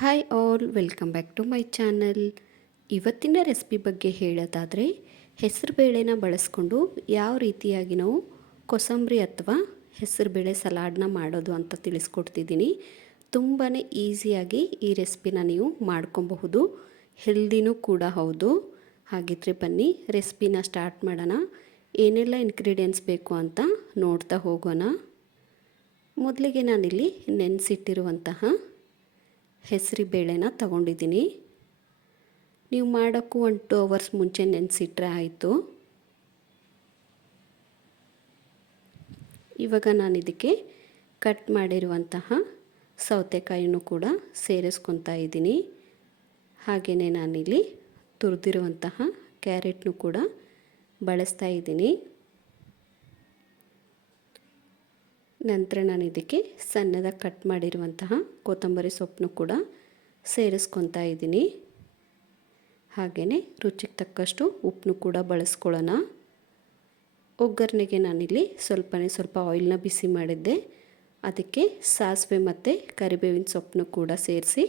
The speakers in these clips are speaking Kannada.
Hi all, welcome back to my channel. ಇವತ್ತಿನ ರೆಸಿಪಿ ಬಗ್ಗೆ ಹೇಳೋದಾದರೆ, ಹೆಸರುಬೇಳೆನ ಬಳಸ್ಕೊಂಡು ಯಾವ ರೀತಿಯಾಗಿ ನಾವು ಕೋಸಂಬರಿ ಅಥವಾ ಹೆಸರುಬೇಳೆ ಸಲಾಡ್ನ ಮಾಡೋದು ಅಂತ ತಿಳಿಸ್ಕೊಡ್ತಿದ್ದೀನಿ. ತುಂಬಾ ಈಸಿಯಾಗಿ ಈ ರೆಸಿಪಿನ ನೀವು ಮಾಡ್ಕೊಬಹುದು, ಹೆಲ್ದಿನೂ ಕೂಡ ಹೌದು. ಹಾಗಿದ್ರೆ ಬನ್ನಿ ರೆಸಿಪಿನ ಸ್ಟಾರ್ಟ್ ಮಾಡೋಣ. ಏನೆಲ್ಲ ಇಂಗ್ರೀಡಿಯೆಂಟ್ಸ್ ಬೇಕು ಅಂತ ನೋಡ್ತಾ ಹೋಗೋಣ. ಮೊದಲಿಗೆ ನಾನಿಲ್ಲಿ ನೆನೆಸಿಟ್ಟಿರುವಂತಹ ಹೆಸರು ಬೇಳೆನ ತಗೊಂಡಿದ್ದೀನಿ. ನೀವು ಮಾಡೋಕ್ಕೂ 1-2 ಅವರ್ಸ್ ಮುಂಚೆ ನೆನೆಸಿಟ್ರೆ ಆಯಿತು. ಇವಾಗ ನಾನು ಇದಕ್ಕೆ ಕಟ್ ಮಾಡಿರುವಂತಹ ಸೌತೆಕಾಯಿನೂ ಕೂಡ ಸೇರಿಸ್ಕೊತಾ ಇದ್ದೀನಿ. ಹಾಗೆಯೇ ನಾನಿಲ್ಲಿ ತುರಿದಿರುವಂತಹ ಕ್ಯಾರೆಟ್ನು ಕೂಡ ಬಳಸ್ತಾ ಇದ್ದೀನಿ. ನಂತರ ನಾನು ಇದಕ್ಕೆ ಸಣ್ಣದಾಗಿ ಕಟ್ ಮಾಡಿರುವಂತಹ ಕೊತ್ತಂಬರಿ ಸೊಪ್ಪನ್ನು ಕೂಡ ಸೇರಿಸ್ಕೊತಾ ಇದ್ದೀನಿ. ಹಾಗೆಯೇ ರುಚಿಗೆ ತಕ್ಕಷ್ಟು ಉಪ್ಪನ್ನು ಕೂಡ ಬಳಸ್ಕೊಳ್ಳೋಣ. ಒಗ್ಗರಣೆಗೆ ನಾನಿಲ್ಲಿ ಸ್ವಲ್ಪ ಆಯಿಲ್ನ ಬಿಸಿ ಮಾಡಿದ್ದೆ. ಅದಕ್ಕೆ ಸಾಸಿವೆ ಮತ್ತು ಕರಿಬೇವಿನ ಸೊಪ್ಪನ್ನು ಕೂಡ ಸೇರಿಸಿ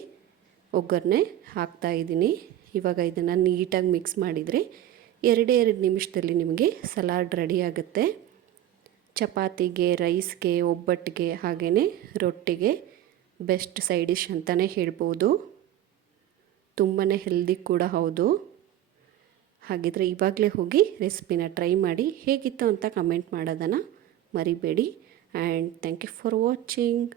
ಒಗ್ಗರಣೆ ಹಾಕ್ತಾ ಇದ್ದೀನಿ. ಇವಾಗ ಇದನ್ನು ನೀಟಾಗಿ ಮಿಕ್ಸ್ ಮಾಡಿದರೆ 2 ನಿಮಿಷದಲ್ಲಿ ನಿಮಗೆ ಸಲಾಡ್ ರೆಡಿ ಆಗುತ್ತೆ. ಚಪಾತಿಗೆ, ರೈಸ್ಗೆ, ಒಬ್ಬಟ್ಟಿಗೆ ಹಾಗೆಯೇ ರೊಟ್ಟಿಗೆ ಬೆಸ್ಟ್ ಸೈಡ್ ಡಿಶ್ ಅಂತಲೇ ಹೇಳ್ಬೋದು. ತುಂಬಾ ಹೆಲ್ದಿ ಕೂಡ ಹೌದು. ಹಾಗಿದ್ರೆ ಇವಾಗಲೇ ಹೋಗಿ ರೆಸಿಪಿನ ಟ್ರೈ ಮಾಡಿ ಹೇಗಿತ್ತು ಅಂತ ಕಮೆಂಟ್ ಮಾಡೋದನ್ನು ಮರಿಬೇಡಿ. And thank you for watching.